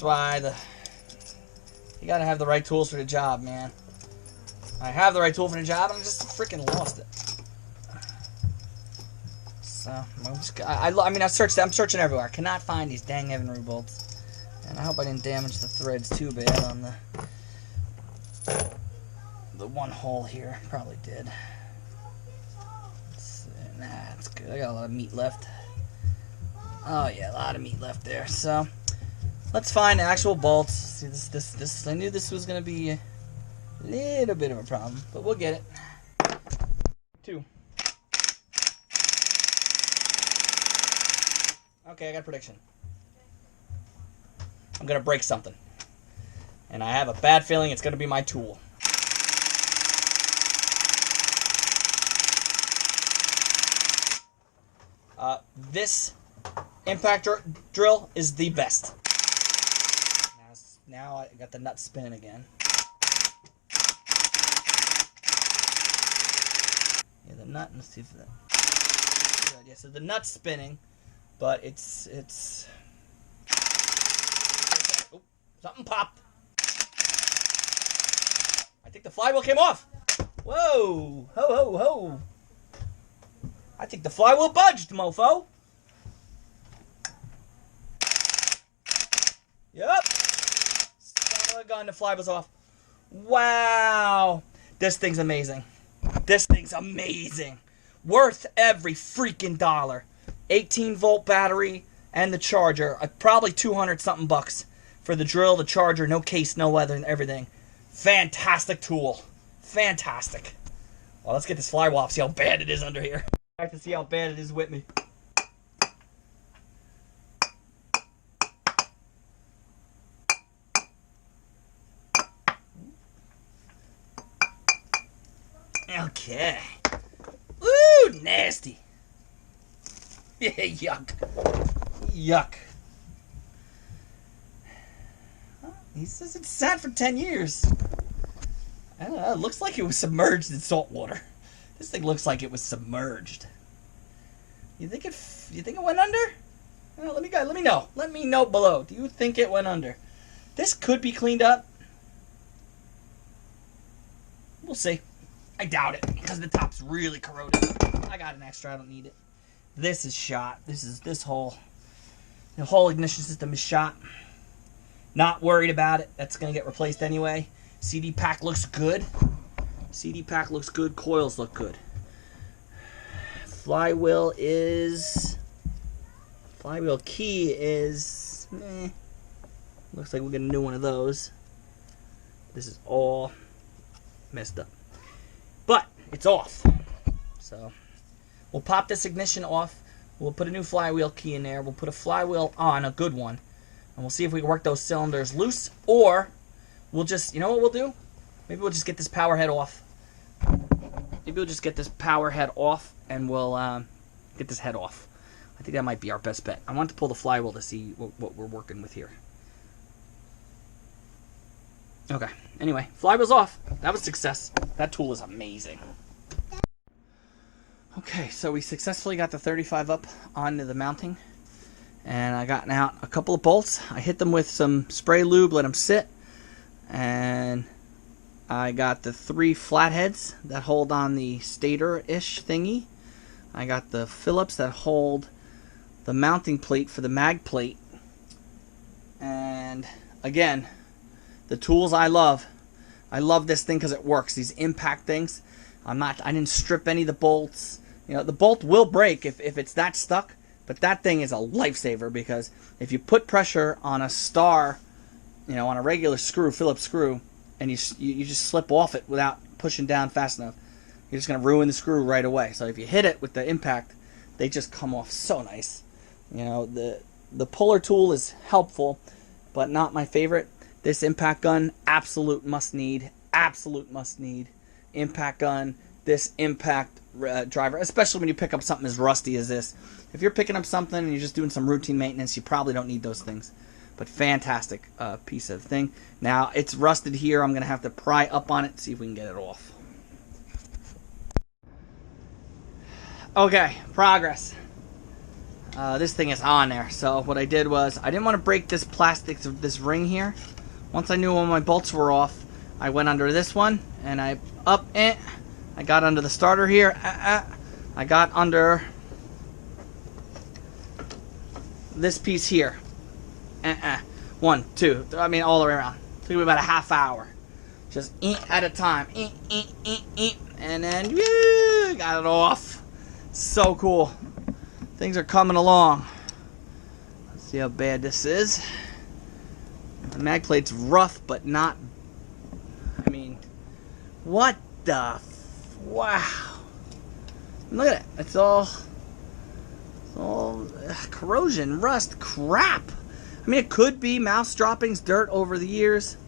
That's why you gotta have the right tools for the job, man. I have the right tool for the job, and I just freaking lost it. So I'm searching everywhere. I cannot find these dang Evinrude bolts, and I hope I didn't damage the threads too bad on the one hole here. Probably did. Nah, it's good. I got a lot of meat left. Oh yeah, a lot of meat left there. So let's find actual bolts. See this. I knew this was gonna be a little bit of a problem, but we'll get it. 2. Okay, I got a prediction. I'm gonna break something, and I have a bad feeling it's gonna be my tool. This impact drill is the best. Now I got the nut spinning again. Yeah, the nut. Let's see if that. Yeah, so the nut's spinning, but it's. Oh, something popped. I think the flywheel came off. Whoa! Ho ho ho! I think the flywheel budged, mofo. Yep. Son of a gun, the flywheel's off. Wow. This thing's amazing. This thing's amazing. Worth every freaking dollar. 18-volt battery and the charger. Probably 200 something bucks for the drill, the charger, no case, no leather, and everything. Fantastic tool. Fantastic. Well, let's get this flywheel off, see how bad it is under here. I have to see how bad it is with me. Okay. Ooh, nasty. Yeah, yuck. Yuck. He says it's sat for 10 years. I don't know, it looks like it was submerged in salt water. This thing looks like it was submerged. You think it went under? Let me know. Let me know below. Do you think it went under? This could be cleaned up. We'll see. I doubt it because the top's really corroded. I got an extra. I don't need it. This is shot. The whole ignition system is shot. Not worried about it. That's gonna get replaced anyway. CD pack looks good. CD pack looks good. Coils look good. Flywheel key is looks like we're getting a new one of those. This is all messed up, but it's off. So we'll pop this ignition off. We'll put a new flywheel key in there. We'll put a flywheel on, a good one, and we'll see if we can work those cylinders loose, or we'll just, you know what we'll do? Maybe we'll just get this power head off. Maybe we'll just get this power head off, and we'll get this head off. I think that might be our best bet. I want to pull the flywheel to see what we're working with here. Okay. Anyway, flywheel's off. That was a success. That tool is amazing. Okay, so we successfully got the 35 up onto the mounting, and I got out a couple of bolts. I hit them with some spray lube, let them sit, and I got the 3 flatheads that hold on the stator-ish thingy. I got the Phillips that hold the mounting plate for the mag plate. And again, the tools I love. I love this thing because it works. These impact things. I didn't strip any of the bolts. You know, the bolt will break if it's that stuck, but that thing is a lifesaver because if you put pressure on a star, you know, on a regular screw, Phillips screw, and you just slip off it without pushing down fast enough, you're just going to ruin the screw right away. So if you hit it with the impact, they just come off so nice. You know, the puller tool is helpful, but not my favorite. This impact gun, absolute must need. Absolute must need. Impact gun, this impact driver, especially when you pick up something as rusty as this. If you're picking up something and you're just doing some routine maintenance, you probably don't need those things. But fantastic piece of thing. Now, it's rusted here. I'm going to have to pry up on it, see if we can get it off. Okay, progress. this thing is on there. So what I did was, I didn't want to break this plastic, this ring here. Once I knew all my bolts were off, I went under this one, and I I got under the starter here. I got under this piece here. 1, 2, I mean all the way around. Took me about a half hour. Just at a time. And then got it off. So cool. Things are coming along. Let's see how bad this is. The mag plate's rough, but not. I mean, what the? Wow. Look at it. It's all corrosion, rust, crap. I mean, it could be mouse droppings, dirt over the years.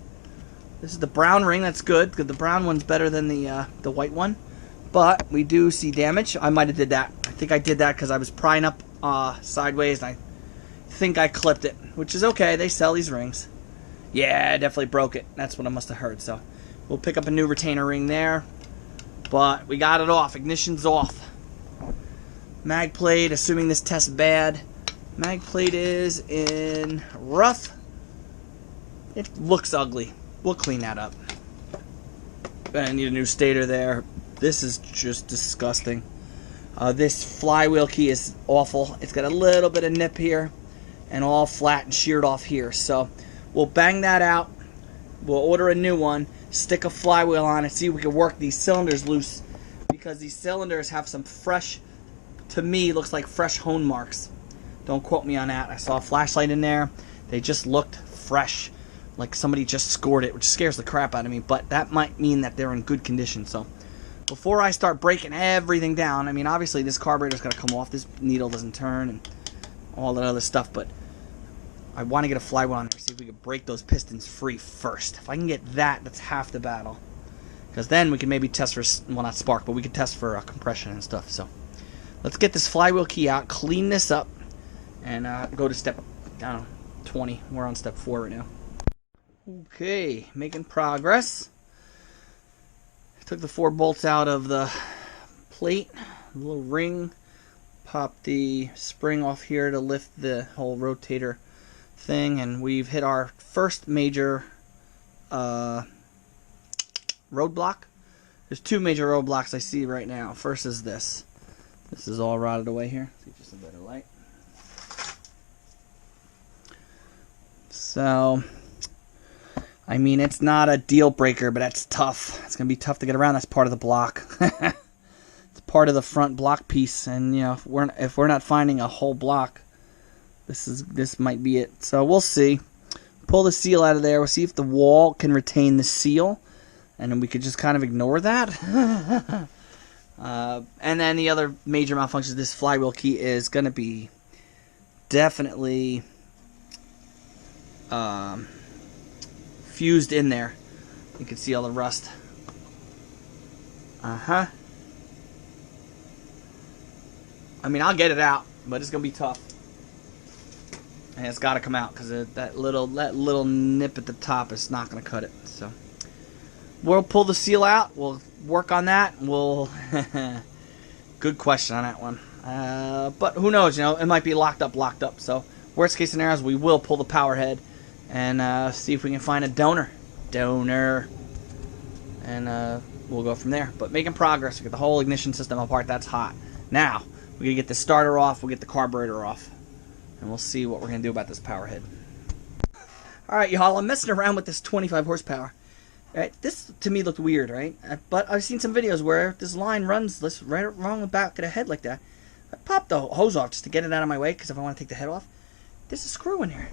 This is the brown ring. That's good, because the brown one's better than the white one. But we do see damage. I might have did that. I think I did that because I was prying up sideways, and I think I clipped it, which is okay. They sell these rings. Yeah, I definitely broke it. That's what I must have heard. So we'll pick up a new retainer ring there. But we got it off. Ignition's off. Mag plate, assuming this tests bad. Mag plate is in rough. It looks ugly. We'll clean that up. Gonna need a new stator there. This is just disgusting. This flywheel key is awful. It's got a little bit of nip here and all flat and sheared off here. So we'll bang that out. We'll order a new one, stick a flywheel on it, see if we can work these cylinders loose, because these cylinders have some fresh, to me, looks like fresh hone marks. Don't quote me on that. I saw a flashlight in there. They just looked fresh, like somebody just scored it, which scares the crap out of me, but that might mean that they're in good condition. So before I start breaking everything down, I mean, obviously this carburetor's got to come off. This needle doesn't turn and all that other stuff, but I want to get a flywheel on there, see if we can break those pistons free first. If I can get that, that's half the battle. Because then we can maybe test for, well, not spark, but we could test for compression and stuff. So let's get this flywheel key out, clean this up, and go to step, I don't know, 20. We're on step 4 right now. Okay, making progress. Took the 4 bolts out of the plate, the little ring, popped the spring off here to lift the whole rotator thing, and we've hit our first major roadblock. There's 2 major roadblocks I see right now. First is this. This is all rotted away here. See, just a better light. So, I mean, it's not a deal breaker, but that's tough. It's gonna be tough to get around. That's part of the block. It's part of the front block piece, and you know, if we're not finding a whole block, this might be it. So we'll see. Pull the seal out of there. We'll see if the wall can retain the seal, and then we could just kind of ignore that. And then the other major malfunction, this flywheel key is going to be definitely fused in there. You can see all the rust. I mean, I'll get it out, but it's going to be tough. And it's got to come out, because that little nip at the top is not going to cut it. So we'll pull the seal out. We'll work on that. We'll good question on that one. But who knows? You know, it might be locked up. So worst case scenario is we will pull the power head and see if we can find a donor, and we'll go from there. But making progress. We get the whole ignition system apart. That's hot. Now we're gonna get the starter off. We'll get the carburetor off. And we'll see what we're going to do about this power head. Alright, y'all, I'm messing around with this 25 horsepower. Right? This, to me, looked weird, right? But I've seen some videos where this line runs right around the back of the head like that. I popped the hose off just to get it out of my way, because if I want to take the head off, there's a screw in here.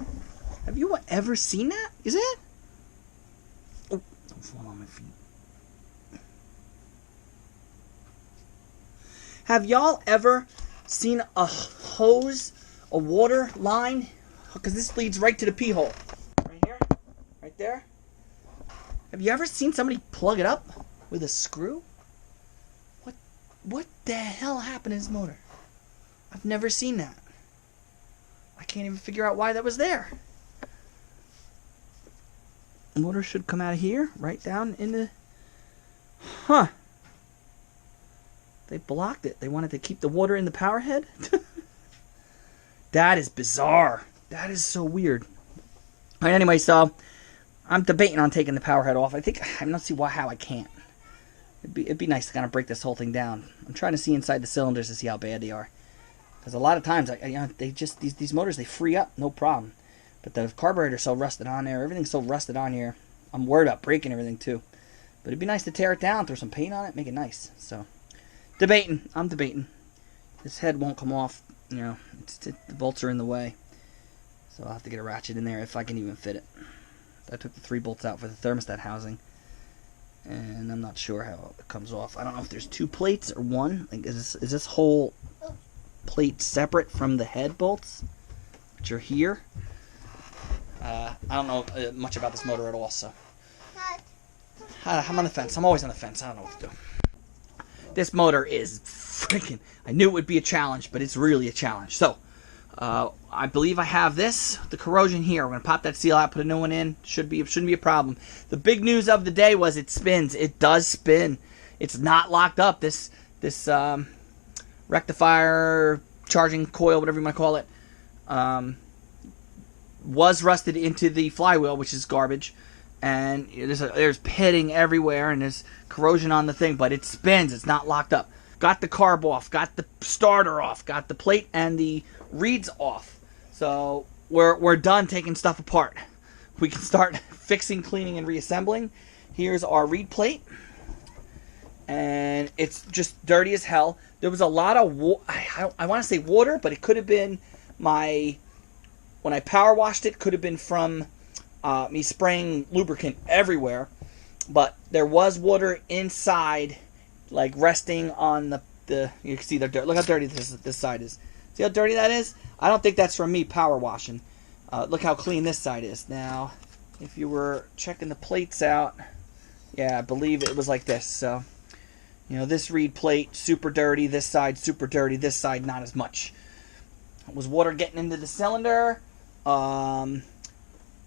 Have you ever seen that? Is it? Oh, don't fall on my feet. Have y'all ever seen a hose, a water line, because this leads right to the pee hole, right here, right there? Have you ever seen somebody plug it up with a screw? What the hell happened to this motor? I've never seen that. I can't even figure out why that was there. The motor should come out of here, right down in the... They blocked it. They wanted to keep the water in the power head? That is bizarre. That is so weird. All right, anyway, so I'm debating on taking the power head off. I don't see how I can't. It'd be nice to kind of break this whole thing down. I'm trying to see inside the cylinders to see how bad they are. Because a lot of times, they just these motors, they free up, no problem. But the carburetor's so rusted on there. Everything's so rusted on here. I'm worried about breaking everything too. But it'd be nice to tear it down, throw some paint on it, make it nice. So, debating. I'm debating. This head won't come off. You know, the bolts are in the way. So I'll have to get a ratchet in there if I can even fit it. I took the 3 bolts out for the thermostat housing. And I'm not sure how it comes off. I don't know if there's 2 plates or 1. Like, is this whole plate separate from the head bolts, which are here? I don't know much about this motor at all, so. I'm on the fence. I'm always on the fence. I don't know what to do. This motor is freaking... I knew it would be a challenge, but it's really a challenge. So, I believe I have the corrosion here. We're going to pop that seal out, put a new one in. Shouldn't be a problem. The big news of the day was it spins. It does spin. It's not locked up. This rectifier, charging coil, whatever you want to call it, was rusted into the flywheel, which is garbage. And there's pitting everywhere, and there's corrosion on the thing, but it spins. It's not locked up. Got the carb off, got the starter off, got the plate and the reeds off. So we're done taking stuff apart. We can start fixing, cleaning, and reassembling. Here's our reed plate, and it's just dirty as hell. There was a lot of I want to say water, but it could have been when I power washed it. Could have been from me spraying lubricant everywhere, but there was water inside, like resting on the you can see the dirt. Look how dirty this side is. See how dirty that is? I don't think that's from me power washing. Look how clean this side is. Now, if you were checking the plates out, yeah, I believe it was like this. So, you know, this reed plate, super dirty. This side, super dirty. This side, not as much. Was water getting into the cylinder?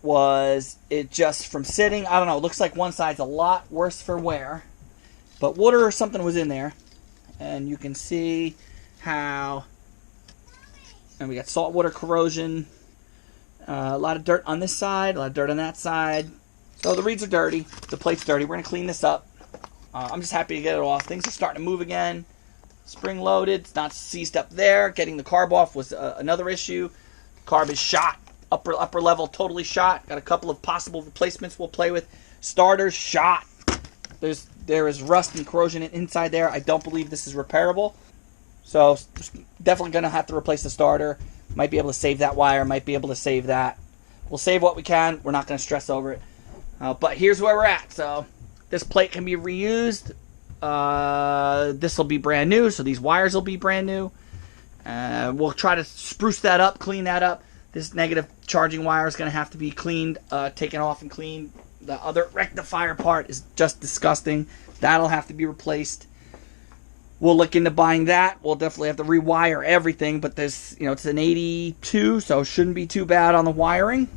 Was it just from sitting? I don't know. It looks like one side's a lot worse for wear. But water or something was in there. And you can see how... And we got saltwater corrosion. A lot of dirt on this side. A lot of dirt on that side. So the reeds are dirty. The plate's dirty. We're going to clean this up. I'm just happy to get it off. Things are starting to move again. Spring loaded. It's not seized up there. Getting the carb off was another issue. Carb is shot. Upper level totally shot. Got a couple of possible replacements we'll play with. Starters shot. There is rust and corrosion inside there. I don't believe this is repairable. So definitely going to have to replace the starter. Might be able to save that wire. Might be able to save that. We'll save what we can. We're not going to stress over it. But here's where we're at. So this plate can be reused. This will be brand new. So these wires will be brand new. We'll try to spruce that up, clean that up. This negative charging wire is going to have to be cleaned, taken off and cleaned. The other rectifier part is just disgusting. That'll have to be replaced. We'll look into buying that. We'll definitely have to rewire everything, but there's, you know, it's an 82, so it shouldn't be too bad on the wiring.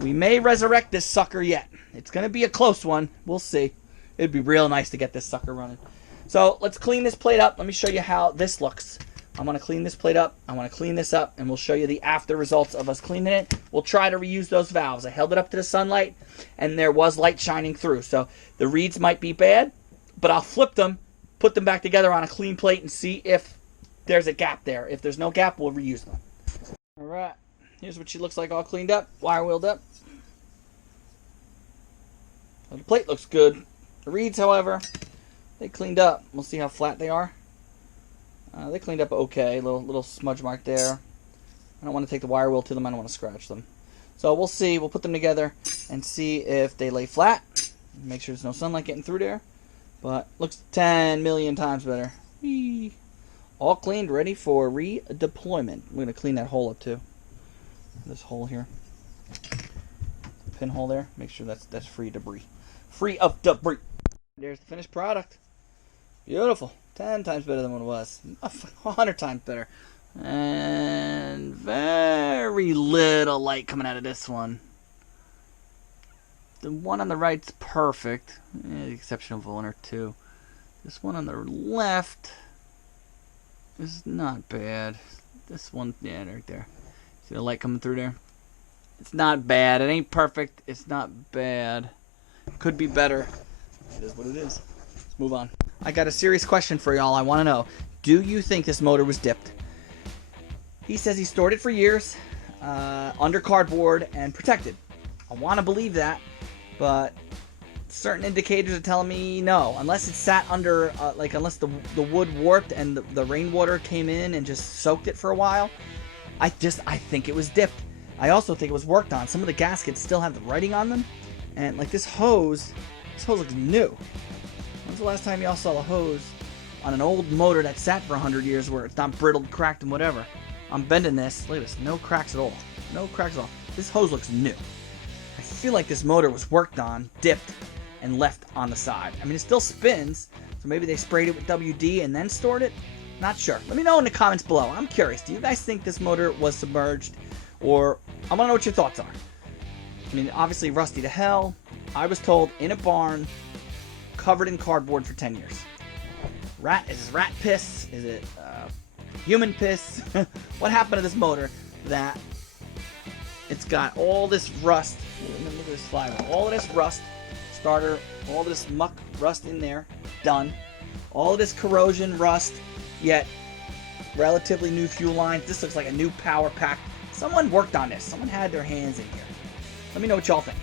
We may resurrect this sucker yet. It's going to be a close one. We'll see. It'd be real nice to get this sucker running. So let's clean this plate up. Let me show you how this looks. I want to clean this plate up. I want to clean this up, and we'll show you the after results of us cleaning it. We'll try to reuse those valves. I held it up to the sunlight, and there was light shining through. So the reeds might be bad, but I'll flip them, put them back together on a clean plate, and see if there's a gap there. If there's no gap, we'll reuse them. All right. Here's what she looks like all cleaned up, wire wheeled up. Well, the plate looks good. The reeds, however, they cleaned up. We'll see how flat they are. They cleaned up okay. Little smudge mark there. I don't want to take the wire wheel to them. I don't want to scratch them. So we'll see. We'll put them together and see if they lay flat. Make sure there's no sunlight getting through there. But looks 10 million times better. Whee. All cleaned, ready for redeployment. We're going to clean that hole up too. This hole here. Pinhole there. Make sure that's free of debris. Free of debris. There's the finished product. Beautiful. 10 times better than what it was. 100 times better. And very little light coming out of this one. The one on the right's perfect. The exception of one or two. This one on the left is not bad. This one, yeah, right there. See the light coming through there? It's not bad. It ain't perfect. It's not bad. Could be better. It is what it is. Let's move on. I got a serious question for y'all. I want to know. Do you think this motor was dipped? He says he stored it for years, under cardboard and protected. I want to believe that, but certain indicators are telling me no. Unless it sat under, unless the wood warped and the rainwater came in and just soaked it for a while. I think it was dipped. I also think it was worked on. Some of the gaskets still have the writing on them, and like this hose looks new. When's the last time y'all saw a hose on an old motor that sat for 100 years where it's not brittled, cracked, and whatever? I'm bending this. Look at this. No cracks at all. No cracks at all. This hose looks new. I feel like this motor was worked on, dipped, and left on the side. I mean, it still spins, so maybe they sprayed it with WD and then stored it? Not sure. Let me know in the comments below. I'm curious. Do you guys think this motor was submerged? Or I want to know what your thoughts are. I mean, obviously rusty to hell. I was told in a barn, covered in cardboard for 10 years. Is this rat piss? Is it human piss? What happened to this motor that it's got all this rust? Look at this flywheel. All of this rust, starter, all this muck rust in there, done. All of this corrosion, rust, yet relatively new fuel lines. This looks like a new power pack. Someone worked on this. Someone had their hands in here. Let me know what y'all think.